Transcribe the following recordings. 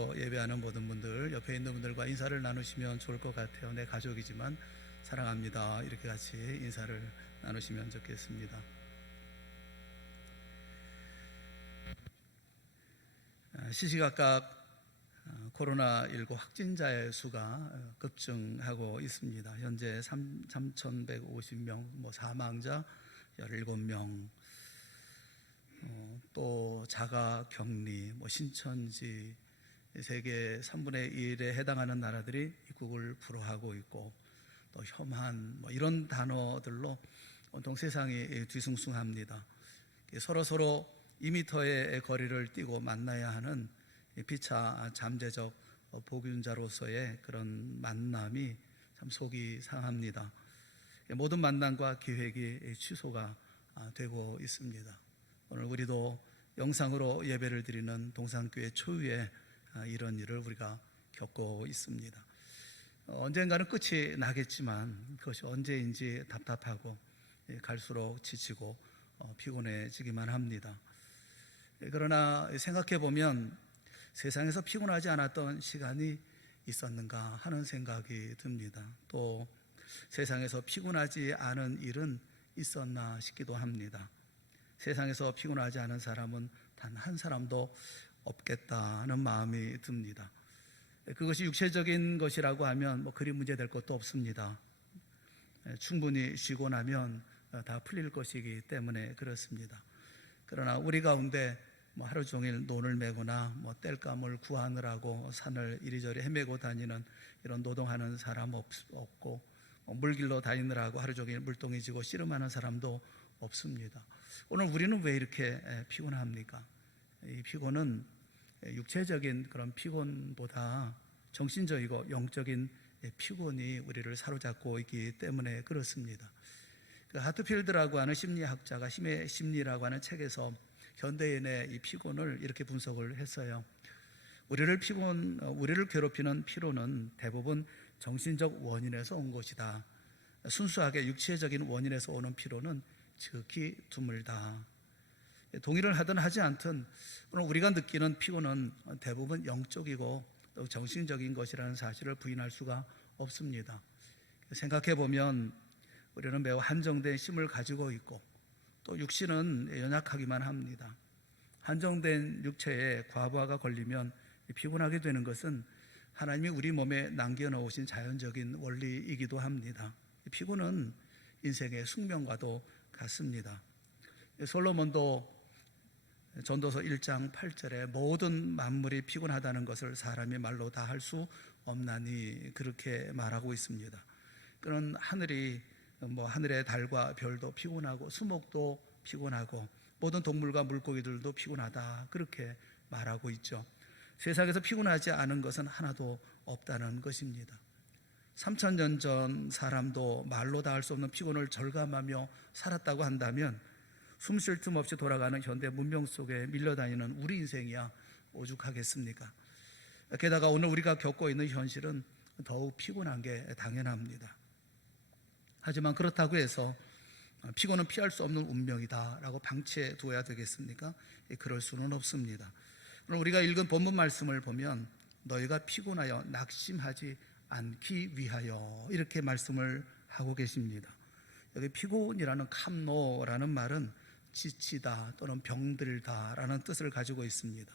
영상으로 예배하는 모든 분들, 옆에 있는 분들과 인사를 나누시면 좋을 것 같아요. 내 가족이지만 사랑합니다. 이렇게 같이 인사를 나누시면 좋겠습니다. 시시각각 코로나19 확진자의 수가 급증하고 있습니다. 현재 3,150명, 사망자 17명, 또 자가 격리, 신천지, 세계 3분의 1에 해당하는 나라들이 입국을 불허하고 있고, 또 혐한 이런 단어들로 온통 세상이 뒤숭숭합니다. 서로 2m의 거리를 띄고 만나야 하는 피차 잠재적 보균자로서의 그런 만남이 참 속이 상합니다. 모든 만남과 기획이 취소가 되고 있습니다. 오늘 우리도 영상으로 예배를 드리는 동산교회 초유의 이런 일을 우리가 겪고 있습니다. 언젠가는 끝이 나겠지만 그것이 언제인지 답답하고 갈수록 지치고 피곤해지기만 합니다. 그러나 생각해 보면 세상에서 피곤하지 않았던 시간이 있었는가 하는 생각이 듭니다. 또 세상에서 피곤하지 않은 일은 있었나 싶기도 합니다. 세상에서 피곤하지 않은 사람은 단 한 사람도 없겠다는 마음이 듭니다. 그것이 육체적인 것이라고 하면 그리 문제될 것도 없습니다. 충분히 쉬고 나면 다 풀릴 것이기 때문에 그렇습니다. 그러나 우리 가운데 하루 종일 논을 메거나 땔감을 구하느라고 산을 이리저리 헤매고 다니는 이런 노동하는 사람 없고, 물길로 다니느라고 하루 종일 물동이 지고 씨름하는 사람도 없습니다. 오늘 우리는 왜 이렇게 피곤합니까? 이 피곤은 육체적인 그런 피곤보다 정신적이고 영적인 피곤이 우리를 사로잡고 있기 때문에 그렇습니다. 하트필드라고 하는 심리학자가 힘의 심리라고 하는 책에서 현대인의 이 피곤을 이렇게 분석을 했어요. 우리를 괴롭히는 피로는 대부분 정신적 원인에서 온 것이다. 순수하게 육체적인 원인에서 오는 피로는 지극히 드물다. 동의를 하든 하지 않든 우리가 느끼는 피곤은 대부분 영적이고 또 정신적인 것이라는 사실을 부인할 수가 없습니다. 생각해 보면 우리는 매우 한정된 힘을 가지고 있고 또 육신은 연약하기만 합니다. 한정된 육체에 과부하가 걸리면 피곤하게 되는 것은 하나님이 우리 몸에 남겨놓으신 자연적인 원리이기도 합니다. 피곤은 인생의 숙명과도 같습니다. 솔로몬도 전도서 1장 8절에 모든 만물이 피곤하다는 것을 사람의 말로 다 할 수 없나니 그렇게 말하고 있습니다. 그런 하늘의 달과 별도 피곤하고 수목도 피곤하고 모든 동물과 물고기들도 피곤하다 그렇게 말하고 있죠. 세상에서 피곤하지 않은 것은 하나도 없다는 것입니다. 3000년 전 사람도 말로 다 할 수 없는 피곤을 절감하며 살았다고 한다면 숨 쉴 틈 없이 돌아가는 현대 문명 속에 밀려다니는 우리 인생이야 오죽하겠습니까? 게다가 오늘 우리가 겪고 있는 현실은 더욱 피곤한 게 당연합니다. 하지만 그렇다고 해서 피곤은 피할 수 없는 운명이다라고 방치해 두어야 되겠습니까? 그럴 수는 없습니다. 오늘 우리가 읽은 본문 말씀을 보면 너희가 피곤하여 낙심하지 않기 위하여 이렇게 말씀을 하고 계십니다. 여기 피곤이라는 캄노라는 말은 지치다 또는 병들다라는 뜻을 가지고 있습니다.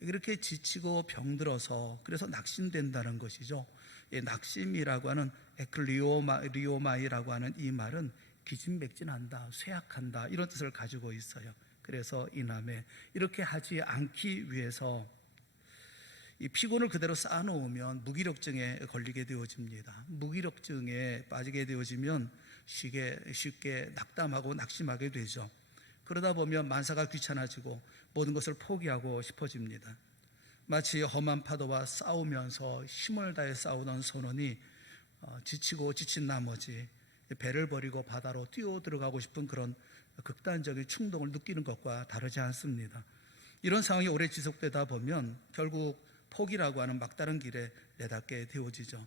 이렇게 지치고 병들어서 그래서 낙심된다는 것이죠. 낙심이라고 하는 에클리오마이라고 하는 이 말은 기진맥진한다, 쇠약한다 이런 뜻을 가지고 있어요. 그래서 이남에 이렇게 하지 않기 위해서 이 피곤을 그대로 쌓아놓으면 무기력증에 걸리게 되어집니다. 무기력증에 빠지게 되어지면 쉽게 낙담하고 낙심하게 되죠. 그러다 보면 만사가 귀찮아지고 모든 것을 포기하고 싶어집니다. 마치 험한 파도와 싸우면서 힘을 다해 싸우던 선원이 지치고 지친 나머지 배를 버리고 바다로 뛰어들어가고 싶은 그런 극단적인 충동을 느끼는 것과 다르지 않습니다. 이런 상황이 오래 지속되다 보면 결국 포기라고 하는 막다른 길에 내닫게 되어지죠.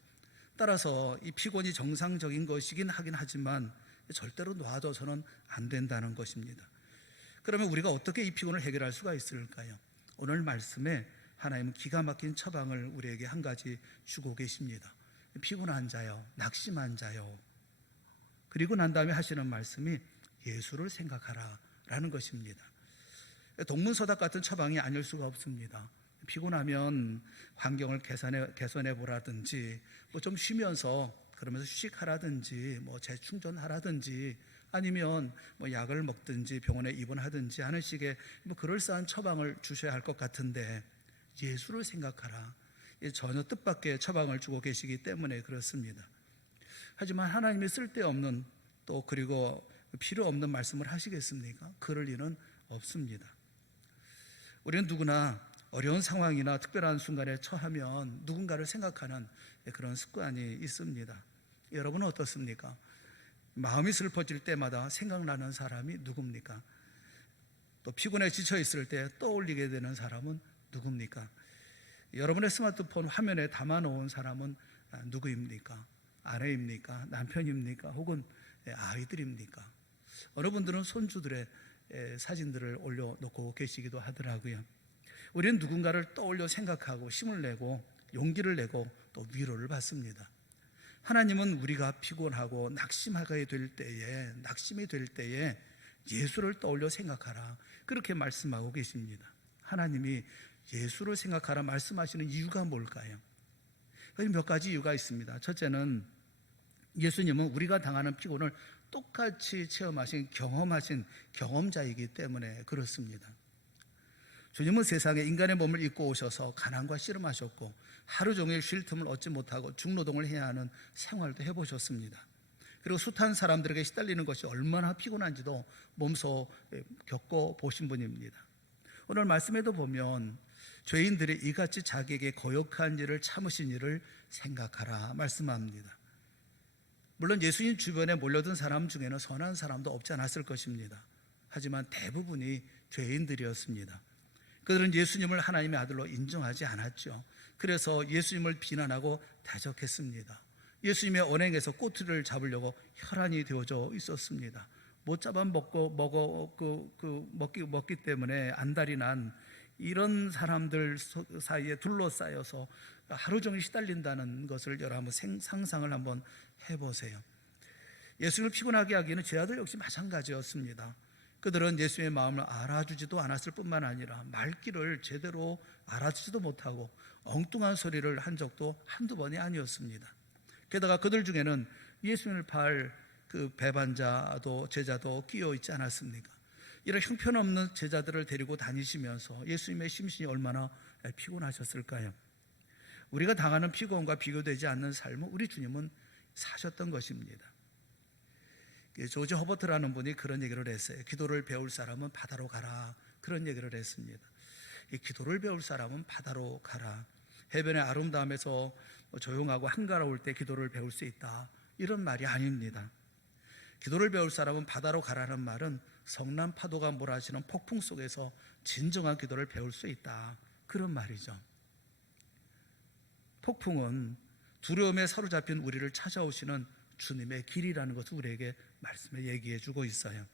따라서 이 피곤이 정상적인 것이긴 하긴 하지만 절대로 놔둬서는 안 된다는 것입니다. 그러면 우리가 어떻게 이 피곤을 해결할 수가 있을까요? 오늘 말씀에 하나님은 기가 막힌 처방을 우리에게 한 가지 주고 계십니다. 피곤한 자여, 낙심한 자여. 그리고 난 다음에 하시는 말씀이 예수를 생각하라 라는 것입니다. 동문서답 같은 처방이 아닐 수가 없습니다. 피곤하면 환경을 개선해 보라든지, 뭐 좀 쉬면서 그러면서 휴식하라든지, 뭐 재충전하라든지, 아니면 뭐 약을 먹든지 병원에 입원하든지 하는 식의 뭐 그럴싸한 처방을 주셔야 할 것 같은데, 예수를 생각하라, 전혀 뜻밖의 처방을 주고 계시기 때문에 그렇습니다. 하지만 하나님이 쓸데없는, 또 그리고 필요 없는 말씀을 하시겠습니까? 그럴 리는 없습니다. 우리는 누구나 어려운 상황이나 특별한 순간에 처하면 누군가를 생각하는 그런 습관이 있습니다. 여러분은 어떻습니까? 마음이 슬퍼질 때마다 생각나는 사람이 누굽니까? 또 피곤해 지쳐 있을 때 떠올리게 되는 사람은 누굽니까? 여러분의 스마트폰 화면에 담아놓은 사람은 누구입니까? 아내입니까? 남편입니까? 혹은 아이들입니까? 어느 분들은 손주들의 사진들을 올려놓고 계시기도 하더라고요. 우리는 누군가를 떠올려 생각하고 힘을 내고 용기를 내고 또 위로를 받습니다. 하나님은 우리가 피곤하고 낙심이 될 때에 예수를 떠올려 생각하라, 그렇게 말씀하고 계십니다. 하나님이 예수를 생각하라 말씀하시는 이유가 뭘까요? 몇 가지 이유가 있습니다. 첫째는 예수님은 우리가 당하는 피곤을 똑같이 경험하신 경험자이기 때문에 그렇습니다. 주님은 세상에 인간의 몸을 입고 오셔서 가난과 씨름하셨고, 하루 종일 쉴 틈을 얻지 못하고 중노동을 해야 하는 생활도 해보셨습니다. 그리고 숱한 사람들에게 시달리는 것이 얼마나 피곤한지도 몸소 겪어보신 분입니다. 오늘 말씀에도 보면 죄인들이 이같이 자기에게 거역한 일을 참으신 일을 생각하라 말씀합니다. 물론 예수님 주변에 몰려든 사람 중에는 선한 사람도 없지 않았을 것입니다. 하지만 대부분이 죄인들이었습니다. 그들은 예수님을 하나님의 아들로 인정하지 않았죠. 그래서 예수님을 비난하고 대적했습니다. 예수님의 언행에서 꼬투리를 잡으려고 혈안이 되어져 있었습니다. 못 잡아 먹기 때문에 안달이 난 이런 사람들 사이에 둘러싸여서 하루 종일 시달린다는 것을 여러분 상상을 한번 해보세요. 예수님을 피곤하게 하기에는 제자들 역시 마찬가지였습니다. 그들은 예수님의 마음을 알아주지도 않았을 뿐만 아니라 말귀를 제대로 알아주지도 못하고 엉뚱한 소리를 한 적도 한두 번이 아니었습니다. 게다가 그들 중에는 예수님을 팔 그 제자도 끼어 있지 않았습니까? 이런 형편없는 제자들을 데리고 다니시면서 예수님의 심신이 얼마나 피곤하셨을까요? 우리가 당하는 피곤과 비교되지 않는 삶을 우리 주님은 사셨던 것입니다. 조지 허버트라는 분이 그런 얘기를 했어요. 기도를 배울 사람은 바다로 가라, 그런 얘기를 했습니다. 기도를 배울 사람은 바다로 가라. 해변의 아름다움에서 조용하고 한가로울 때 기도를 배울 수 있다, 이런 말이 아닙니다. 기도를 배울 사람은 바다로 가라는 말은 성난 파도가 몰아치는 폭풍 속에서 진정한 기도를 배울 수 있다, 그런 말이죠. 폭풍은 두려움에 사로잡힌 우리를 찾아오시는 주님의 길이라는 것을 우리에게 말씀에 얘기해 주고 있어요.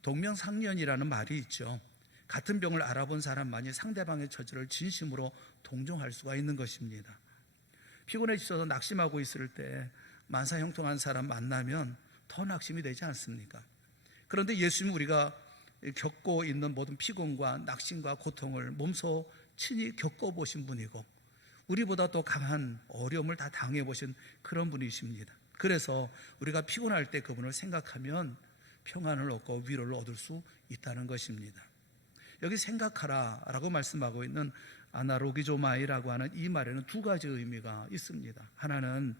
동명상련이라는 말이 있죠. 같은 병을 알아본 사람만이 상대방의 처지를 진심으로 동정할 수가 있는 것입니다. 피곤해 지쳐서 낙심하고 있을 때 만사형통한 사람 만나면 더 낙심이 되지 않습니까? 그런데 예수님은 우리가 겪고 있는 모든 피곤과 낙심과 고통을 몸소 친히 겪어보신 분이고, 우리보다 더 강한 어려움을 다 당해보신 그런 분이십니다. 그래서 우리가 피곤할 때 그분을 생각하면 평안을 얻고 위로를 얻을 수 있다는 것입니다. 여기 생각하라 라고 말씀하고 있는 아나로기조마이라고 하는 이 말에는 두 가지 의미가 있습니다. 하나는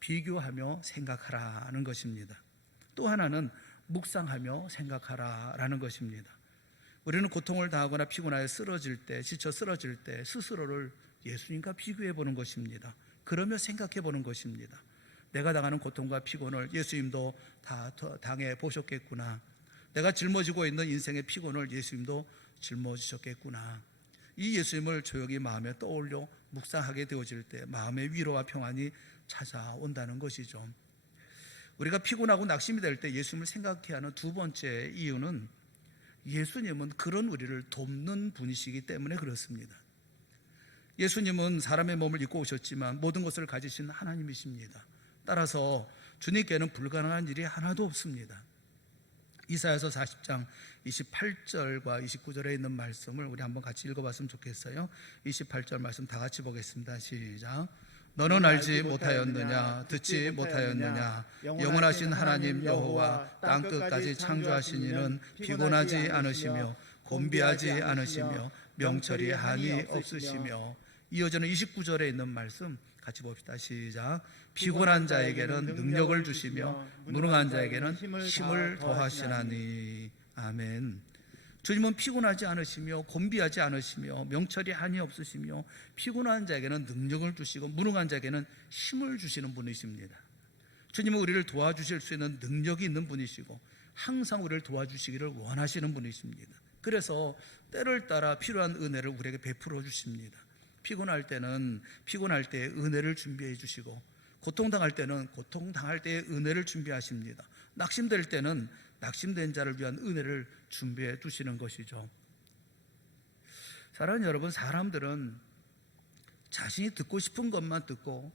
비교하며 생각하라는 것입니다. 또 하나는 묵상하며 생각하라라는 것입니다. 우리는 고통을 당하거나 피곤하여 지쳐 쓰러질 때 스스로를 예수님과 비교해 보는 것입니다. 그러며 생각해 보는 것입니다. 내가 당하는 고통과 피곤을 예수님도 다 당해 보셨겠구나. 내가 짊어지고 있는 인생의 피곤을 예수님도 짊어지셨겠구나. 이 예수님을 조용히 마음에 떠올려 묵상하게 되어질 때 마음의 위로와 평안이 찾아온다는 것이죠. 우리가 피곤하고 낙심이 될 때 예수님을 생각해야 하는 두 번째 이유는 예수님은 그런 우리를 돕는 분이시기 때문에 그렇습니다. 예수님은 사람의 몸을 입고 오셨지만 모든 것을 가지신 하나님이십니다. 따라서 주님께는 불가능한 일이 하나도 없습니다. 이사야서 40장 28절과 29절에 있는 말씀을 우리 한번 같이 읽어봤으면 좋겠어요. 28절 말씀 다 같이 보겠습니다. 시작. 너는 알지 못하였느냐, 듣지 못하였느냐, 영원하신 하나님 여호와 땅끝까지 창조하신 이는 피곤하지 않으시며 곤비하지 않으시며 명철이 한이 없으시며. 이어지는 29절에 있는 말씀 같이 봅시다. 시작. 피곤한 자에게는 능력을 주시며 무능한 자에게는 힘을 더하시나니. 아멘. 주님은 피곤하지 않으시며 곤비하지 않으시며 명철이 한이 없으시며 피곤한 자에게는 능력을 주시고 무능한 자에게는 힘을 주시는 분이십니다. 주님은 우리를 도와주실 수 있는 능력이 있는 분이시고 항상 우리를 도와주시기를 원하시는 분이십니다. 그래서 때를 따라 필요한 은혜를 우리에게 베풀어 주십니다. 피곤할 때는 피곤할 때의 은혜를 준비해 주시고, 고통당할 때는 고통당할 때의 은혜를 준비하십니다. 낙심될 때는 낙심된 자를 위한 은혜를 준비해 두시는 것이죠. 사랑하는 여러분, 사람들은 자신이 듣고 싶은 것만 듣고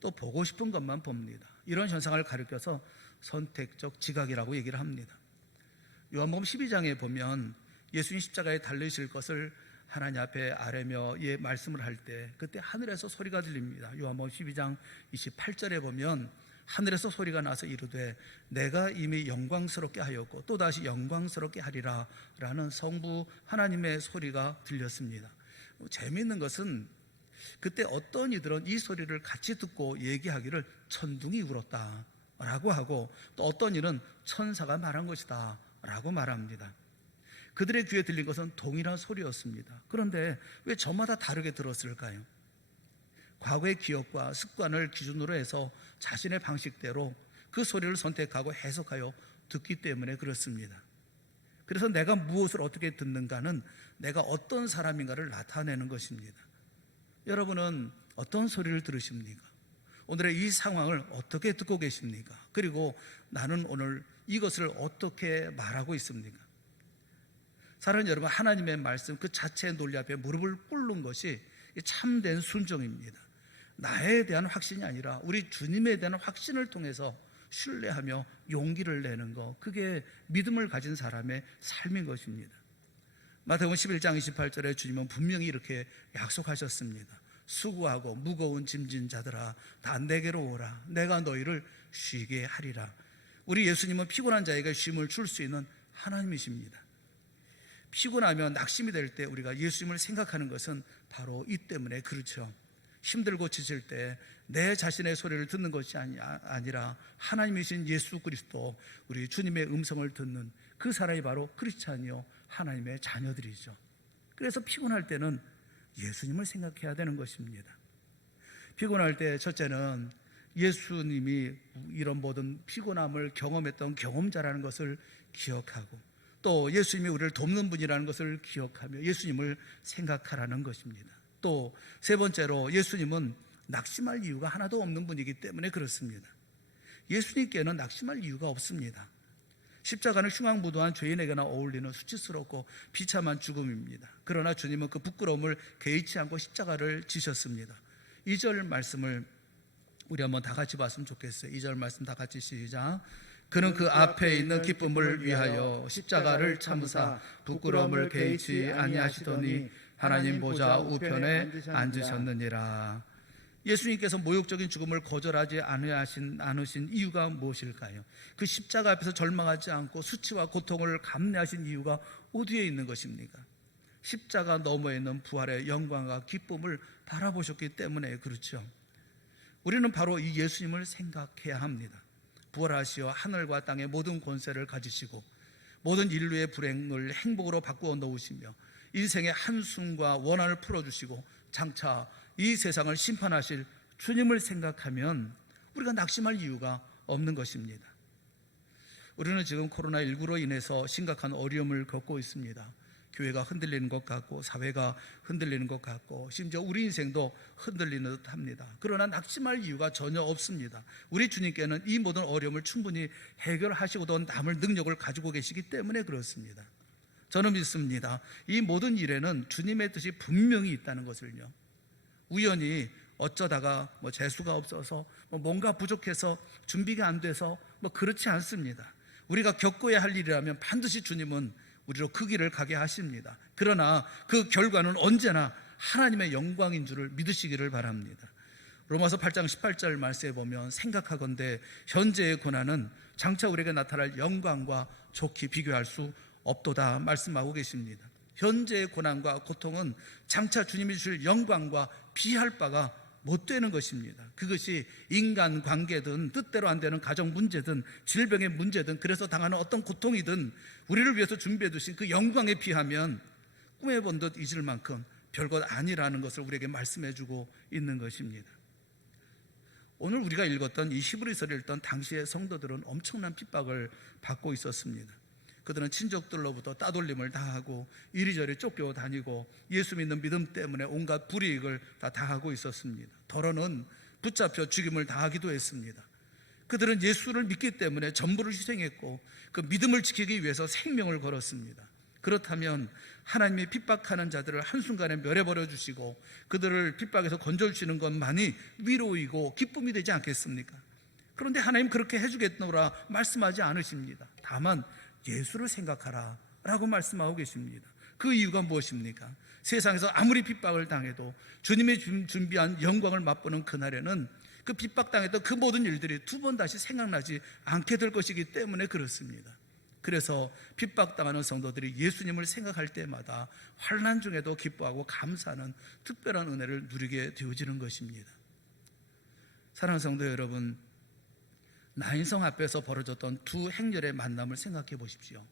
또 보고 싶은 것만 봅니다. 이런 현상을 가리켜서 선택적 지각이라고 얘기를 합니다. 요한복음 12장에 보면 예수님 십자가에 달리실 것을 하나님 앞에 아뢰며 말씀을 할 때 그때 하늘에서 소리가 들립니다. 요한복음 12장 28절에 보면 하늘에서 소리가 나서 이르되 내가 이미 영광스럽게 하였고 또다시 영광스럽게 하리라 라는 성부 하나님의 소리가 들렸습니다. 재미있는 것은 그때 어떤 이들은 이 소리를 같이 듣고 얘기하기를 천둥이 울었다 라고 하고, 또 어떤 이는 천사가 말한 것이다 라고 말합니다. 그들의 귀에 들린 것은 동일한 소리였습니다. 그런데 왜 저마다 다르게 들었을까요? 과거의 기억과 습관을 기준으로 해서 자신의 방식대로 그 소리를 선택하고 해석하여 듣기 때문에 그렇습니다. 그래서 내가 무엇을 어떻게 듣는가는 내가 어떤 사람인가를 나타내는 것입니다. 여러분은 어떤 소리를 들으십니까? 오늘의 이 상황을 어떻게 듣고 계십니까? 그리고 나는 오늘 이것을 어떻게 말하고 있습니까? 사랑하는 여러분, 하나님의 말씀 그 자체의 논리 앞에 무릎을 꿇는 것이 참된 순종입니다. 나에 대한 확신이 아니라 우리 주님에 대한 확신을 통해서 신뢰하며 용기를 내는 것, 그게 믿음을 가진 사람의 삶인 것입니다. 마태복음 11장 28절에 주님은 분명히 이렇게 약속하셨습니다. 수고하고 무거운 짐진 자들아 다 내게로 오라, 내가 너희를 쉬게 하리라. 우리 예수님은 피곤한 자에게 쉼을 줄 수 있는 하나님이십니다. 피곤하면 낙심이 될 때 우리가 예수님을 생각하는 것은 바로 이 때문에 그렇죠. 힘들고 지칠 때 내 자신의 소리를 듣는 것이 아니라 하나님이신 예수 그리스도, 우리 주님의 음성을 듣는 그 사람이 바로 크리스찬이요 하나님의 자녀들이죠. 그래서 피곤할 때는 예수님을 생각해야 되는 것입니다. 피곤할 때 첫째는 예수님이 이런 모든 피곤함을 경험했던 경험자라는 것을 기억하고, 또 예수님이 우리를 돕는 분이라는 것을 기억하며 예수님을 생각하라는 것입니다. 또 세 번째로 예수님은 낙심할 이유가 하나도 없는 분이기 때문에 그렇습니다. 예수님께는 낙심할 이유가 없습니다. 십자가는 흉악무도한 죄인에게나 어울리는 수치스럽고 비참한 죽음입니다. 그러나 주님은 그 부끄러움을 개의치 않고 십자가를 지셨습니다. 2절 말씀을 우리 한번 다 같이 봤으면 좋겠어요. 2절 말씀 다 같이 시작. 그는 그 앞에 있는 기쁨을 위하여 십자가를 참으사 부끄러움을 개의치 아니하시더니 하나님 보좌 우편에 앉으셨느니라. 예수님께서 모욕적인 죽음을 거절하지 않으신 이유가 무엇일까요? 그 십자가 앞에서 절망하지 않고 수치와 고통을 감내하신 이유가 어디에 있는 것입니까? 십자가 너머에 있는 부활의 영광과 기쁨을 바라보셨기 때문에 그렇죠. 우리는 바로 이 예수님을 생각해야 합니다. 부활하시어 하늘과 땅의 모든 권세를 가지시고 모든 인류의 불행을 행복으로 바꾸어 놓으시며 인생의 한숨과 원한을 풀어주시고 장차 이 세상을 심판하실 주님을 생각하면 우리가 낙심할 이유가 없는 것입니다. 우리는 지금 코로나19로 인해서 심각한 어려움을 겪고 있습니다. 교회가 흔들리는 것 같고 사회가 흔들리는 것 같고 심지어 우리 인생도 흔들리는 듯 합니다. 그러나 낙심할 이유가 전혀 없습니다. 우리 주님께는 이 모든 어려움을 충분히 해결하시고도 남을 능력을 가지고 계시기 때문에 그렇습니다. 저는 믿습니다. 이 모든 일에는 주님의 뜻이 분명히 있다는 것을요. 우연히 어쩌다가 재수가 없어서 뭔가 부족해서 준비가 안 돼서 그렇지 않습니다. 우리가 겪어야 할 일이라면 반드시 주님은 우리로 그 길을 가게 하십니다. 그러나 그 결과는 언제나 하나님의 영광인 줄을 믿으시기를 바랍니다. 로마서 8장 18절 말씀에 보면 생각하건대 현재의 고난은 장차 우리에게 나타날 영광과 좋게 비교할 수 없도다 말씀하고 계십니다. 현재의 고난과 고통은 장차 주님이 주실 영광과 비할 바가 못 되는 것입니다. 그것이 인간 관계든 뜻대로 안 되는 가정 문제든 질병의 문제든 그래서 당하는 어떤 고통이든 우리를 위해서 준비해 두신 그 영광에 비하면 꿈에 본 듯 잊을 만큼 별것 아니라는 것을 우리에게 말씀해 주고 있는 것입니다. 오늘 우리가 읽었던 이 히브리서를 읽던 당시의 성도들은 엄청난 핍박을 받고 있었습니다. 그들은 친족들로부터 따돌림을 당하고 이리저리 쫓겨다니고 예수 믿는 믿음 때문에 온갖 불이익을 다 당하고 있었습니다. 더러는 붙잡혀 죽임을 당하기도 했습니다. 그들은 예수를 믿기 때문에 전부를 희생했고 그 믿음을 지키기 위해서 생명을 걸었습니다. 그렇다면 하나님이 핍박하는 자들을 한순간에 멸해버려 주시고 그들을 핍박에서 건져주시는 것만이 위로이고 기쁨이 되지 않겠습니까? 그런데 하나님 그렇게 해주겠노라 말씀하지 않으십니다. 다만 예수를 생각하라 라고 말씀하고 계십니다. 그 이유가 무엇입니까? 세상에서 아무리 핍박을 당해도 주님이 준비한 영광을 맛보는 그날에는 그 핍박당했던 그 모든 일들이 두 번 다시 생각나지 않게 될 것이기 때문에 그렇습니다. 그래서 핍박당하는 성도들이 예수님을 생각할 때마다 환난 중에도 기뻐하고 감사하는 특별한 은혜를 누리게 되어지는 것입니다. 사랑하는 성도 여러분, 나인성 앞에서 벌어졌던 두 행렬의 만남을 생각해 보십시오.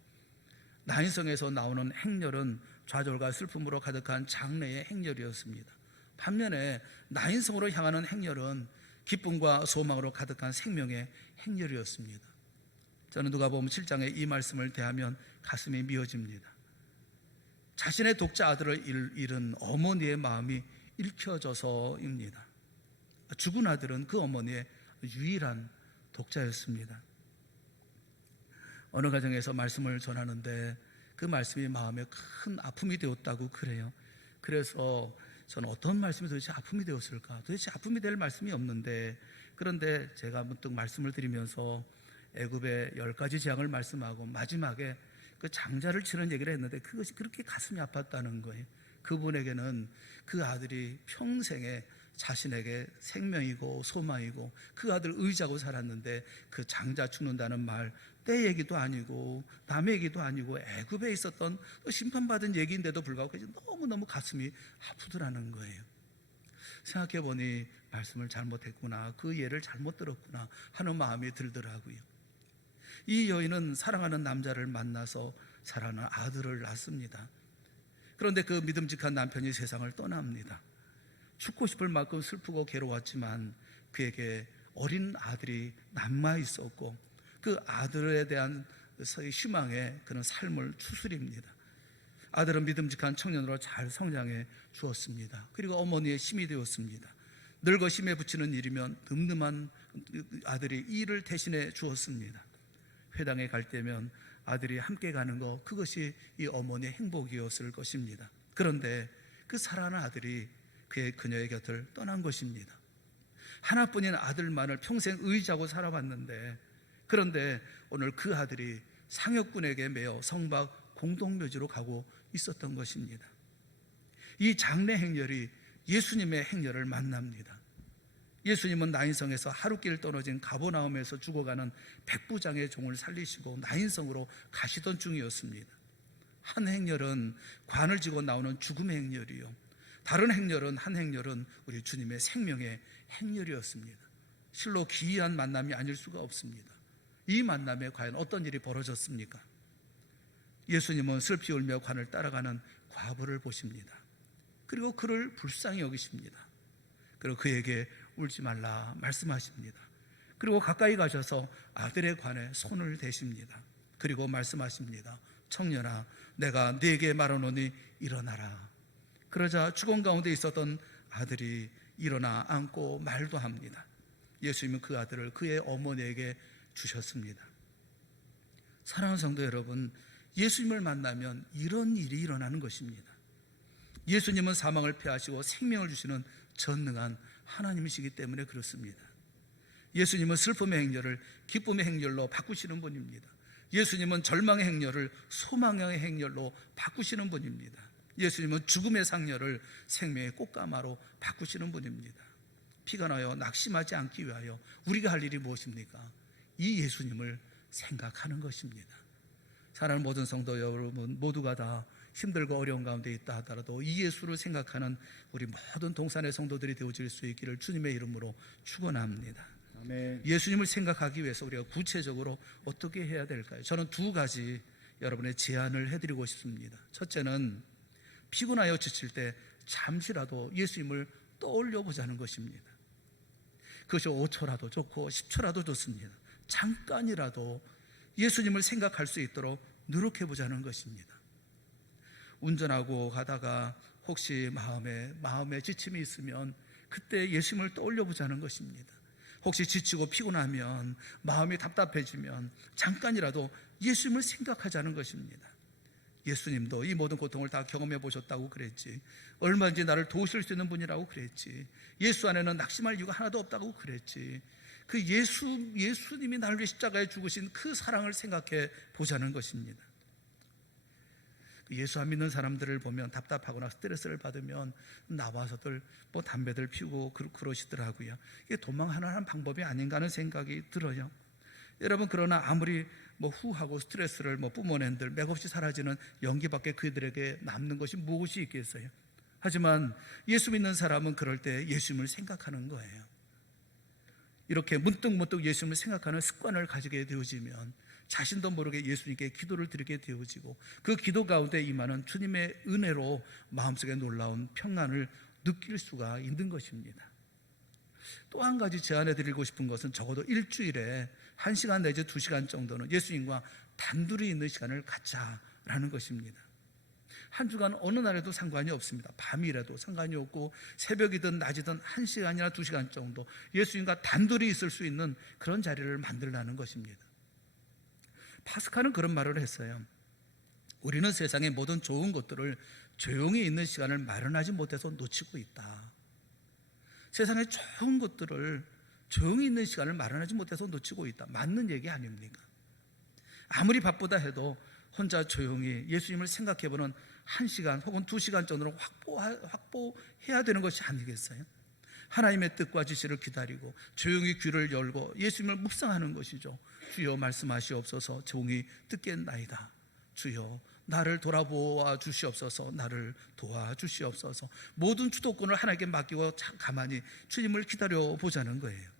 나인성에서 나오는 행렬은 좌절과 슬픔으로 가득한 장래의 행렬이었습니다. 반면에 나인성으로 향하는 행렬은 기쁨과 소망으로 가득한 생명의 행렬이었습니다. 저는 누가복음 7장의 이 말씀을 대하면 가슴이 미어집니다. 자신의 독자 아들을 잃은 어머니의 마음이 읽혀져서입니다. 죽은 아들은 그 어머니의 유일한 독자였습니다. 어느 가정에서 말씀을 전하는데 그 말씀이 마음에 큰 아픔이 되었다고 그래요. 그래서 저는 어떤 말씀이 도대체 아픔이 되었을까? 도대체 아픔이 될 말씀이 없는데, 그런데 제가 문득 말씀을 드리면서 애굽의 10가지 재앙을 말씀하고 마지막에 그 장자를 치는 얘기를 했는데 그것이 그렇게 가슴이 아팠다는 거예요. 그분에게는 그 아들이 평생에 자신에게 생명이고 소망이고 그 아들 의지하고 살았는데 그 장자 죽는다는 말 때 얘기도 아니고 남의 얘기도 아니고 애굽에 있었던 심판받은 얘기인데도 불구하고 너무너무 가슴이 아프더라는 거예요. 생각해보니 말씀을 잘못했구나, 그 예를 잘못 들었구나 하는 마음이 들더라고요. 이 여인은 사랑하는 남자를 만나서 사랑하는 아들을 낳습니다. 그런데 그 믿음직한 남편이 세상을 떠납니다. 죽고 싶을 만큼 슬프고 괴로웠지만 그에게 어린 아들이 남아 있었고 그 아들에 대한 희망에 그런 삶을 추스립니다. 아들은 믿음직한 청년으로 잘 성장해 주었습니다. 그리고 어머니의 힘이 되었습니다. 늙어 힘에 붙이는 일이면 늠름한 아들이 이 일을 대신해 주었습니다. 회당에 갈 때면 아들이 함께 가는 것, 그것이 이 어머니의 행복이었을 것입니다. 그런데 그 사랑하는 아들이 그녀의 곁을 떠난 것입니다. 하나뿐인 아들만을 평생 의지하고 살아왔는데, 그런데 오늘 그 아들이 상역군에게 매여 성박 공동묘지로 가고 있었던 것입니다. 이 장래 행렬이 예수님의 행렬을 만납니다. 예수님은 나인성에서 하루길 떨어진 가버나움에서 죽어가는 백부장의 종을 살리시고 나인성으로 가시던 중이었습니다. 한 행렬은 관을 쥐고 나오는 죽음의 행렬이요, 다른 행렬은 한 행렬은 우리 주님의 생명의 행렬이었습니다. 실로 기이한 만남이 아닐 수가 없습니다. 이 만남에 과연 어떤 일이 벌어졌습니까? 예수님은 슬피 울며 관을 따라가는 과부를 보십니다. 그리고 그를 불쌍히 여기십니다. 그리고 그에게 울지 말라 말씀하십니다. 그리고 가까이 가셔서 아들의 관에 손을 대십니다. 그리고 말씀하십니다. 청년아, 내가 네게 말하노니 일어나라. 그러자 죽음 가운데 있었던 아들이 일어나 앉고 말도 합니다. 예수님은 그 아들을 그의 어머니에게 주셨습니다. 사랑하는 성도 여러분, 예수님을 만나면 이런 일이 일어나는 것입니다. 예수님은 사망을 패하시고 생명을 주시는 전능한 하나님이시기 때문에 그렇습니다. 예수님은 슬픔의 행렬을 기쁨의 행렬로 바꾸시는 분입니다. 예수님은 절망의 행렬을 소망의 행렬로 바꾸시는 분입니다. 예수님은 죽음의 상렬을 생명의 꽃가마로 바꾸시는 분입니다. 피곤하여 낙심하지 않기 위하여 우리가 할 일이 무엇입니까? 이 예수님을 생각하는 것입니다. 사랑하는 모든 성도 여러분 모두가 다 힘들고 어려운 가운데 있다 하더라도 이 예수를 생각하는 우리 모든 동산의 성도들이 되어질 수 있기를 주님의 이름으로 축원합니다. 아멘. 예수님을 생각하기 위해서 우리가 구체적으로 어떻게 해야 될까요? 저는 두 가지 여러분의 제안을 해드리고 싶습니다. 첫째는 피곤하여 지칠 때 잠시라도 예수님을 떠올려 보자는 것입니다. 그것이 5초라도 좋고 10초라도 좋습니다. 잠깐이라도 예수님을 생각할 수 있도록 노력해 보자는 것입니다. 운전하고 가다가 혹시 마음에 지침이 있으면 그때 예수님을 떠올려 보자는 것입니다. 혹시 지치고 피곤하면 마음이 답답해지면 잠깐이라도 예수님을 생각하자는 것입니다. 예수님도 이 모든 고통을 다 경험해 보셨다고 그랬지. 얼마든지 나를 도우실 수 있는 분이라고 그랬지. 예수 안에는 낙심할 이유가 하나도 없다고 그랬지. 그 예수님이 나를 위해 십자가에 죽으신 그 사랑을 생각해 보자는 것입니다. 예수 안 믿는 사람들을 보면 답답하거나 스트레스를 받으면 나와서들 담배들 피우고 그러시더라고요. 이게 도망하는 방법이 아닌가 하는 생각이 들어요. 여러분, 그러나 아무리 후하고 스트레스를 뿜어낸들 맥없이 사라지는 연기밖에 그들에게 남는 것이 무엇이 있겠어요? 하지만 예수 믿는 사람은 그럴 때 예수님을 생각하는 거예요. 이렇게 문득문득 예수님을 생각하는 습관을 가지게 되어지면 자신도 모르게 예수님께 기도를 드리게 되어지고 그 기도 가운데 임하는 주님의 은혜로 마음속에 놀라운 평안을 느낄 수가 있는 것입니다. 또 한 가지 제안해 드리고 싶은 것은 적어도 일주일에 1시간 내지 2시간 정도는 예수님과 단둘이 있는 시간을 갖자라는 것입니다. 한 주간 어느 날에도 상관이 없습니다. 밤이라도 상관이 없고 새벽이든 낮이든 1시간이나 2시간 정도 예수님과 단둘이 있을 수 있는 그런 자리를 만들라는 것입니다. 파스칼은 그런 말을 했어요. 우리는 세상의 모든 좋은 것들을 조용히 있는 시간을 마련하지 못해서 놓치고 있다. 세상의 좋은 것들을 조용히 있는 시간을 마련하지 못해서 놓치고 있다. 맞는 얘기 아닙니까? 아무리 바쁘다 해도 혼자 조용히 예수님을 생각해보는 1시간 혹은 2시간 정도는 확보해야 되는 것이 아니겠어요? 하나님의 뜻과 지시를 기다리고 조용히 귀를 열고 예수님을 묵상하는 것이죠. 주여 말씀하시옵소서. 종이 듣겠나이다. 주여 나를 돌아보아 주시옵소서. 나를 도와주시옵소서. 모든 주도권을 하나님께 맡기고 가만히 주님을 기다려 보자는 거예요.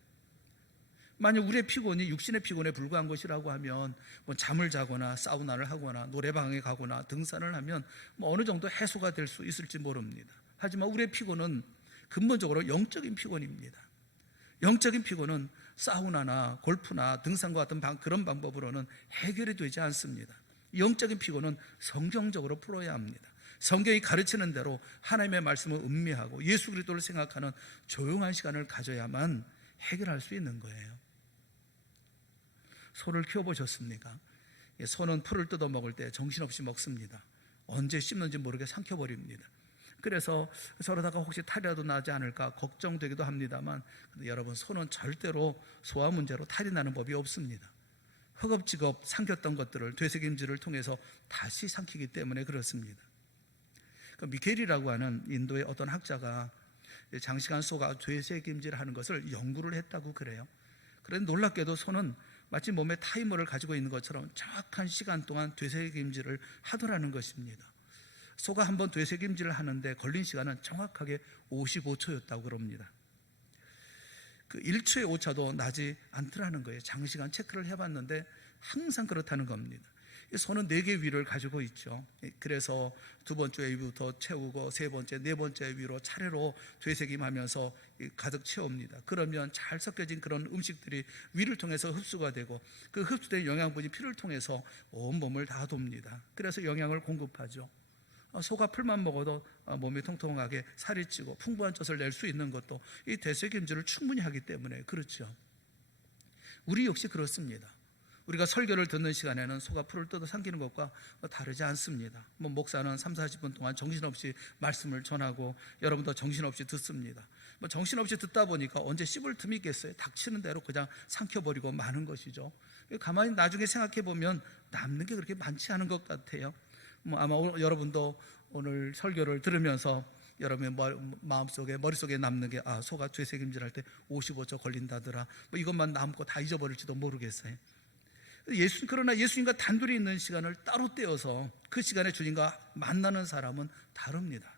만약 우리의 피곤이 육신의 피곤에 불과한 것이라고 하면 잠을 자거나 사우나를 하거나 노래방에 가거나 등산을 하면 어느 정도 해소가 될 수 있을지 모릅니다. 하지만 우리의 피곤은 근본적으로 영적인 피곤입니다. 영적인 피곤은 사우나나 골프나 등산과 같은 그런 방법으로는 해결이 되지 않습니다. 영적인 피곤은 성경적으로 풀어야 합니다. 성경이 가르치는 대로 하나님의 말씀을 음미하고 예수 그리스도를 생각하는 조용한 시간을 가져야만 해결할 수 있는 거예요. 소를 키워보셨습니까? 소는 풀을 뜯어 먹을 때 정신없이 먹습니다. 언제 씹는지 모르게 삼켜버립니다. 그래서 저러다가 혹시 탈이라도 나지 않을까 걱정되기도 합니다만, 근데 여러분, 소는 절대로 소화 문제로 탈이 나는 법이 없습니다. 허겁지겁 삼켰던 것들을 되새김질을 통해서 다시 삼키기 때문에 그렇습니다. 미켈이라고 하는 인도의 어떤 학자가 장시간 소가 되새김질하는 것을 연구를 했다고 그래요. 그런데 놀랍게도 소는 마치 몸에 타이머를 가지고 있는 것처럼 정확한 시간 동안 되새김질을 하더라는 것입니다. 소가 한번 되새김질을 하는데 걸린 시간은 정확하게 55초였다고 그럽니다. 그 1초의 오차도 나지 않더라는 거예요. 장시간 체크를 해봤는데 항상 그렇다는 겁니다. 소는 4개 위를 가지고 있죠. 그래서 2번째 위부터 채우고 3번째, 4번째 위로 차례로 되새김하면서 가득 채웁니다. 그러면 잘 섞여진 그런 음식들이 위를 통해서 흡수가 되고 그 흡수된 영양분이 피를 통해서 온 몸을 다 돕니다. 그래서 영양을 공급하죠. 소가 풀만 먹어도 몸이 통통하게 살이 찌고 풍부한 젖을 낼 수 있는 것도 이 되새김질을 충분히 하기 때문에 그렇죠. 우리 역시 그렇습니다. 우리가 설교를 듣는 시간에는 소가 풀을 뜯어 삼키는 것과 다르지 않습니다. 목사는 3, 40분 동안 정신없이 말씀을 전하고 여러분도 정신없이 듣습니다. 뭐 정신없이 듣다 보니까 언제 씹을 틈이 있겠어요. 닥치는 대로 그냥 삼켜버리고 마는 것이죠. 가만히 나중에 생각해 보면 남는 게 그렇게 많지 않은 것 같아요. 뭐 아마 여러분도 오늘 설교를 들으면서 여러분의 마음속에 머릿속에 남는 게 소가 되새김질할 때 55초 걸린다더라, 뭐 이것만 남고 다 잊어버릴지도 모르겠어요. 그러나 예수님과 단둘이 있는 시간을 따로 떼어서 그 시간에 주님과 만나는 사람은 다릅니다.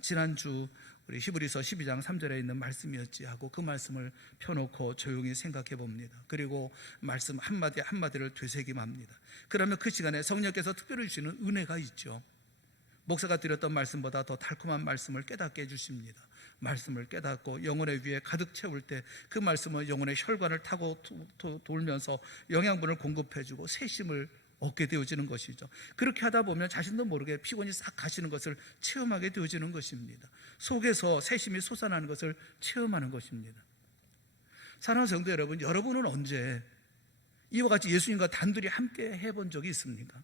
지난주 우리 히브리서 12장 3절에 있는 말씀이었지 하고 그 말씀을 펴놓고 조용히 생각해 봅니다. 그리고 말씀 한마디 한마디를 되새김합니다. 그러면 그 시간에 성령께서 특별히 주시는 은혜가 있죠. 목사가 드렸던 말씀보다 더 달콤한 말씀을 깨닫게 해주십니다. 말씀을 깨닫고 영혼의 위에 가득 채울 때 그 말씀은 영혼의 혈관을 타고 돌면서 영양분을 공급해주고 새심을 얻게 되어지는 것이죠. 그렇게 하다 보면 자신도 모르게 피곤이 싹 가시는 것을 체험하게 되어지는 것입니다. 속에서 새심이 솟아나는 것을 체험하는 것입니다. 사랑하는 성도 여러분, 여러분은 언제 이와 같이 예수님과 단둘이 함께 해본 적이 있습니까?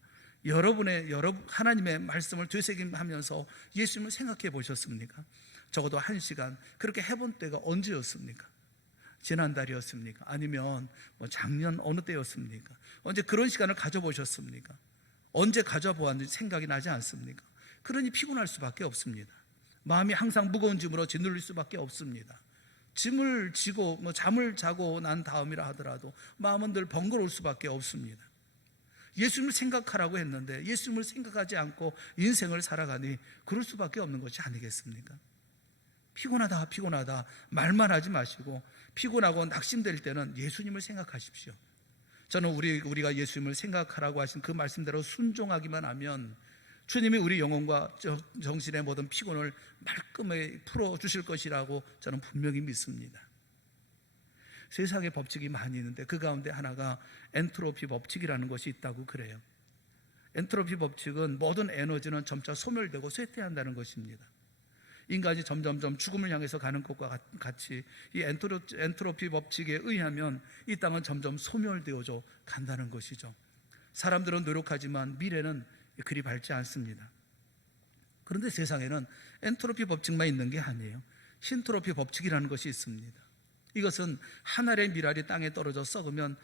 하나님의 말씀을 되새김하면서 예수님을 생각해 보셨습니까? 적어도 1시간 그렇게 해본 때가 언제였습니까? 지난달이었습니까? 아니면 작년 어느 때였습니까? 언제 그런 시간을 가져보셨습니까? 언제 가져보았는지 생각이 나지 않습니까? 그러니 피곤할 수밖에 없습니다. 마음이 항상 무거운 짐으로 짓눌릴 수밖에 없습니다. 짐을 지고 잠을 자고 난 다음이라 하더라도 마음은 늘 번거로울 수밖에 없습니다. 예수님을 생각하라고 했는데 예수님을 생각하지 않고 인생을 살아가니 그럴 수밖에 없는 것이 아니겠습니까? 피곤하다 말만 하지 마시고 피곤하고 낙심될 때는 예수님을 생각하십시오. 저는 우리가 예수님을 생각하라고 하신 그 말씀대로 순종하기만 하면 주님이 우리 영혼과 정신의 모든 피곤을 말끔히 풀어주실 것이라고 저는 분명히 믿습니다. 세상에 법칙이 많이 있는데 그 가운데 하나가 엔트로피 법칙이라는 것이 있다고 그래요. 엔트로피 법칙은 모든 에너지는 점차 소멸되고 쇠퇴한다는 것입니다. 인간이 점점점 죽음을 향해서 가는 것과 같이 이 엔트로피 법칙에 의하면 이 땅은 점점 소멸되어져 간다는 것이죠. 사람들은 노력하지만 미래는 그리 밝지 않습니다. 그런데 세상에는 엔트로피 법칙만 있는 게 아니에요. 신트로피 법칙이라는 것이 있습니다. 이것은 한 알의 밀알이 땅에 떨어져 썩으면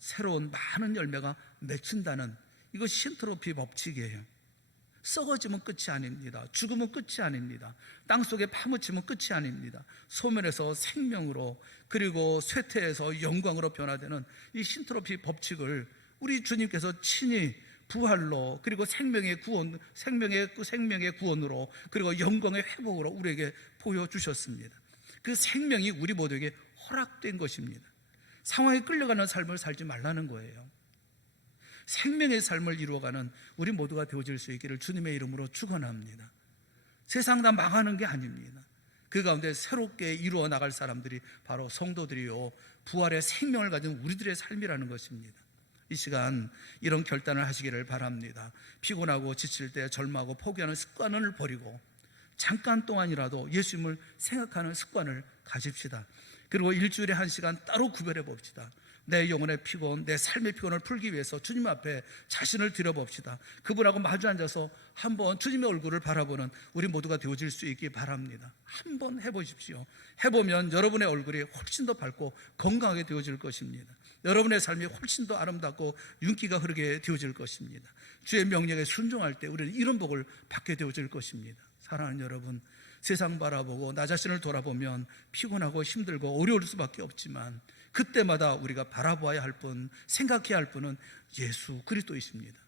새로운 많은 열매가 맺힌다는 이것이 신트로피 법칙이에요. 썩어지면 끝이 아닙니다. 죽으면 끝이 아닙니다. 땅속에 파묻히면 끝이 아닙니다. 소멸에서 생명으로 그리고 쇠퇴에서 영광으로 변화되는 이 신트로피 법칙을 우리 주님께서 친히 부활로 그리고 생명의 구원으로 그리고 영광의 회복으로 우리에게 보여주셨습니다. 그 생명이 우리 모두에게 허락된 것입니다. 상황에 끌려가는 삶을 살지 말라는 거예요. 생명의 삶을 이루어가는 우리 모두가 되어질 수 있기를 주님의 이름으로 축원합니다. 세상 다 망하는 게 아닙니다. 그 가운데 새롭게 이루어 나갈 사람들이 바로 성도들이요 부활의 생명을 가진 우리들의 삶이라는 것입니다. 이 시간 이런 결단을 하시기를 바랍니다. 피곤하고 지칠 때 절망하고 포기하는 습관을 버리고 잠깐 동안이라도 예수님을 생각하는 습관을 가집시다. 그리고 일주일에 1시간 따로 구별해 봅시다. 내 영혼의 피곤, 내 삶의 피곤을 풀기 위해서 주님 앞에 자신을 드려봅시다. 그분하고 마주 앉아서 한번 주님의 얼굴을 바라보는 우리 모두가 되어질 수 있기 바랍니다. 한번 해보십시오. 해보면 여러분의 얼굴이 훨씬 더 밝고 건강하게 되어질 것입니다. 여러분의 삶이 훨씬 더 아름답고 윤기가 흐르게 되어질 것입니다. 주의 명령에 순종할 때 우리는 이런 복을 받게 되어질 것입니다. 사랑하는 여러분, 세상 바라보고 나 자신을 돌아보면 피곤하고 힘들고 어려울 수밖에 없지만 그때마다 우리가 바라보아야 할 분, 생각해야 할 분은 예수 그리스도이십니다.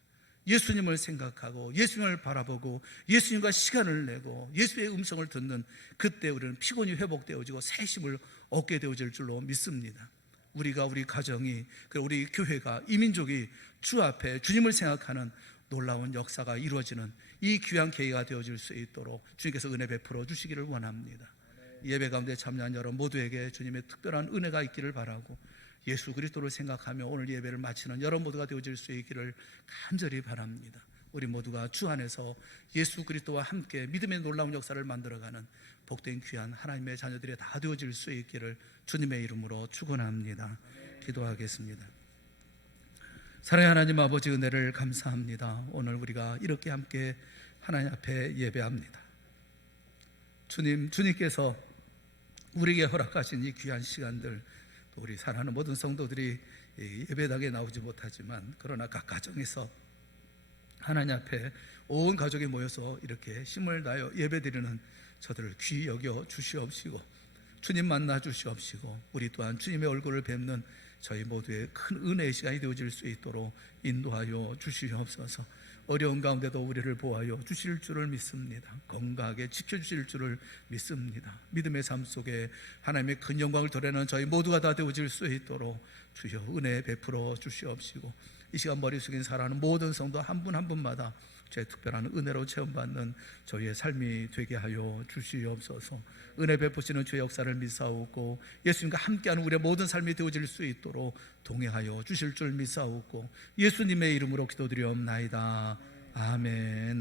예수님을 생각하고 예수님을 바라보고 예수님과 시간을 내고 예수의 음성을 듣는 그때 우리는 피곤이 회복되어지고 새 힘을 얻게 되어질 줄로 믿습니다. 우리가 우리 가정이 우리 교회가 이 민족이 주 앞에 주님을 생각하는 놀라운 역사가 이루어지는 이 귀한 계기가 되어질 수 있도록 주님께서 은혜 베풀어 주시기를 원합니다. 예배 가운데 참여한 여러분 모두에게 주님의 특별한 은혜가 있기를 바라고 예수 그리스도를 생각하며 오늘 예배를 마치는 여러분 모두가 되어질 수 있기를 간절히 바랍니다. 우리 모두가 주 안에서 예수 그리스도와 함께 믿음의 놀라운 역사를 만들어가는 복된 귀한 하나님의 자녀들이 다 되어질 수 있기를 주님의 이름으로 축원합니다. 기도하겠습니다. 사랑의 하나님 아버지 은혜를 감사합니다. 오늘 우리가 이렇게 함께 하나님 앞에 예배합니다. 주님께서 우리에게 허락하신 이 귀한 시간들, 또 우리 사랑하는 모든 성도들이 예배당에 나오지 못하지만 그러나 각 가정에서 하나님 앞에 온 가족이 모여서 이렇게 힘을 다하여 예배드리는 저들을 귀히 여겨 주시옵시고, 주님 만나 주시옵시고, 우리 또한 주님의 얼굴을 뵙는 저희 모두의 큰 은혜의 시간이 되어질 수 있도록 인도하여 주시옵소서. 어려운 가운데도 우리를 보호하여 주실 줄을 믿습니다. 건강하게 지켜주실 줄을 믿습니다. 믿음의 삶 속에 하나님의 큰 영광을 드러내는 저희 모두가 다 되어질 수 있도록 주여 은혜 베풀어 주시옵시고, 이 시간 머리 숙인 사랑하는 모든 성도 한 분 한 분마다 제 특별한 은혜로 체험받는 저희의 삶이 되게 하여 주시옵소서. 은혜 베푸시는 주의 역사를 믿사오고 예수님과 함께하는 우리의 모든 삶이 되어질 수 있도록 동행하여 주실 줄 믿사오고 예수님의 이름으로 기도드리옵나이다. 아멘.